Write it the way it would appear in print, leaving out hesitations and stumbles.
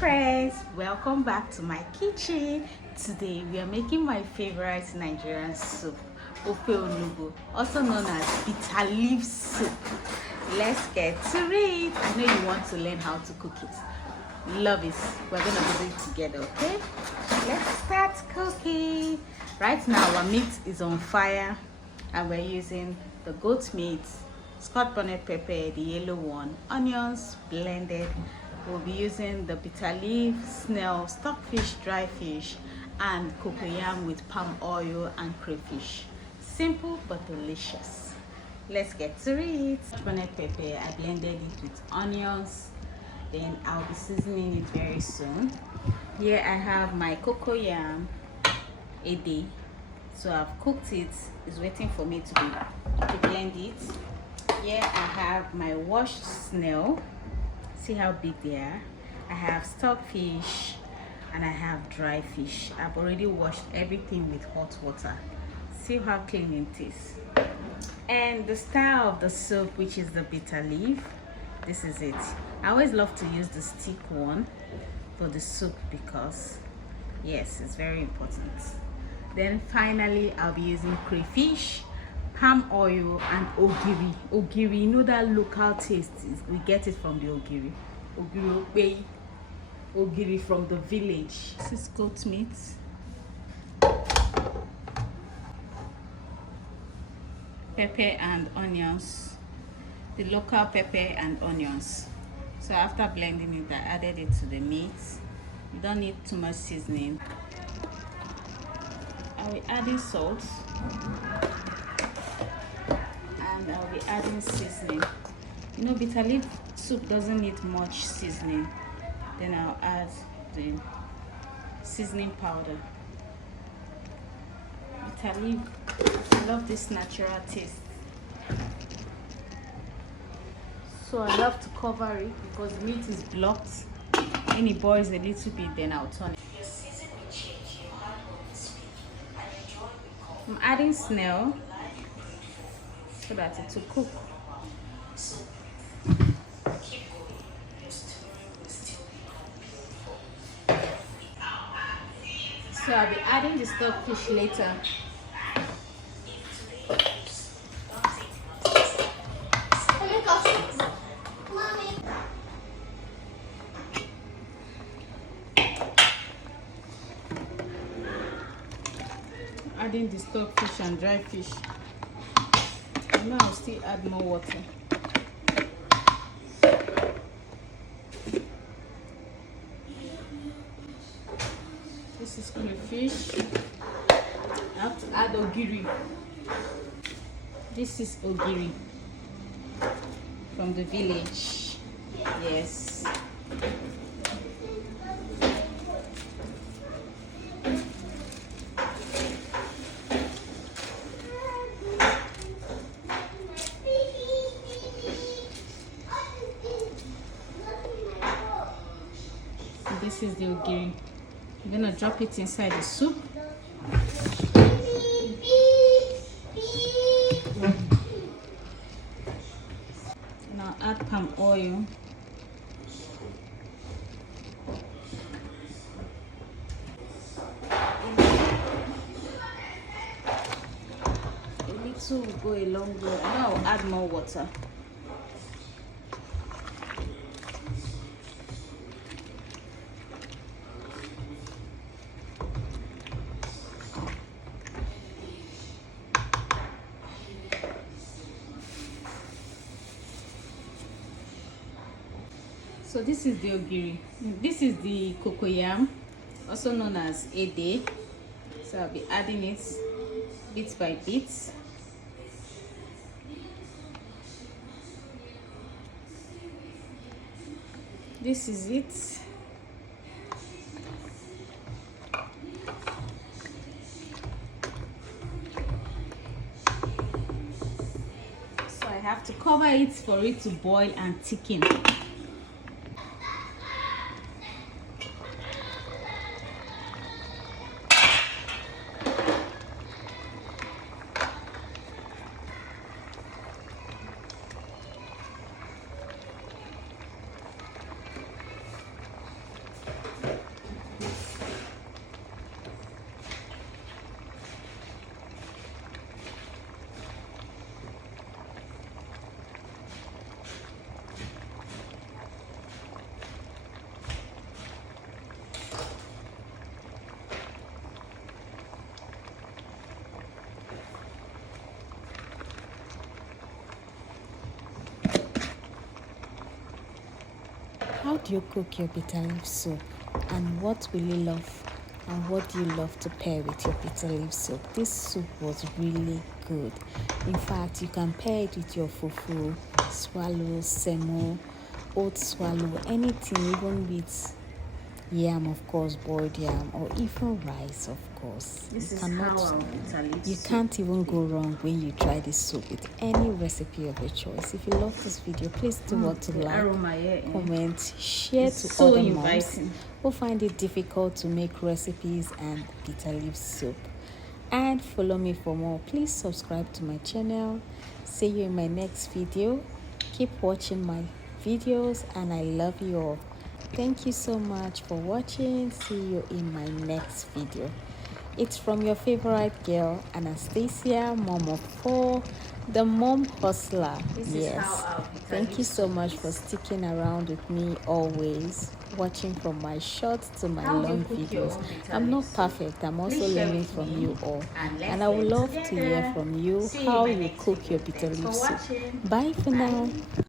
friends, welcome back to my kitchen. Today we are making my favorite Nigerian soup, ofe onugu, also known as bitterleaf soup. Let's get to it. I know you want to learn how to cook it. Love it. We're gonna do it together, okay? Let's start cooking. Right now our meat is on fire and we're using the goat meat, scotch bonnet pepper, the yellow one, onions blended. We'll be using the bitter leaf, snail, stockfish, dry fish, and cocoyam with palm oil and crayfish. Simple but delicious. Let's get to it. Scotch bonnet pepper, I blended it with onions. Then I'll be seasoning it very soon. Here I have my cocoyam, a day. So I've cooked it. It's waiting for me to blend it. Here I have my washed snail. See how big they are. I have stockfish and I have dry fish. I've already washed everything with hot water. See how clean it is. And the style of the soup, which is the bitter leaf, this is it. I always love to use the stick one for the soup because yes, it's very important. Then finally I'll be using crayfish, palm oil, and ogiri. Ogiri, you know that local taste, we get it from the ogiri. Ogiri from the village. This is goat meat. Pepper and onions. The local pepper and onions. So after blending it, I added it to the meat. You don't need too much seasoning. I'll be adding salt. And I'll be adding seasoning. You know, bitter leaf soup doesn't need much seasoning. Then I'll add the seasoning powder. Bitter leaf, I love this natural taste. So I love to cover it because the meat is blocked. When it boils a little bit, then I'll turn it. I'm adding snail so that it will cook. So I'll be adding the stockfish later. Adding the stockfish and dry fish. Now I'll still add more water. This is crayfish. I have to add ogiri. This is ogiri from the village. Yes. This is the ogiri. I'm gonna drop it inside the soup. And I'll add palm oil. A little will go a long way. Now I'll add more water. So this is the ogiri. This is the cocoyam, also known as ede. So I'll be adding it bit by bit. This is it. So I have to cover it for it to boil and thicken. do you cook your bitter leaf soup, and what will you love, and what do you love to pair with your bitter leaf soup? This soup was really good. In fact, you can pair it with your fufu, swallow, semo, oat swallow, anything, even with yam, of course, boiled yam, or even rice, of course. You can't even go wrong when you try this soup with any recipe of your choice. If you love this video, please do what to like, comment, share to other moms who find it difficult to make recipes and bitter leaf soup, and follow me for more. Please subscribe to my channel. See you in my next video. Keep watching my videos, and I love you all. Thank you so much for watching. See you in my next video. It's from your favorite girl, Anastasia, mom of 4, the mom hustler. Yes. Thank you so much for sticking around with me always, watching from my short to my long videos. I'm not perfect. I'm also learning from you all. And I would love to hear from you how you cook your bitter leaf soup. Bye for now.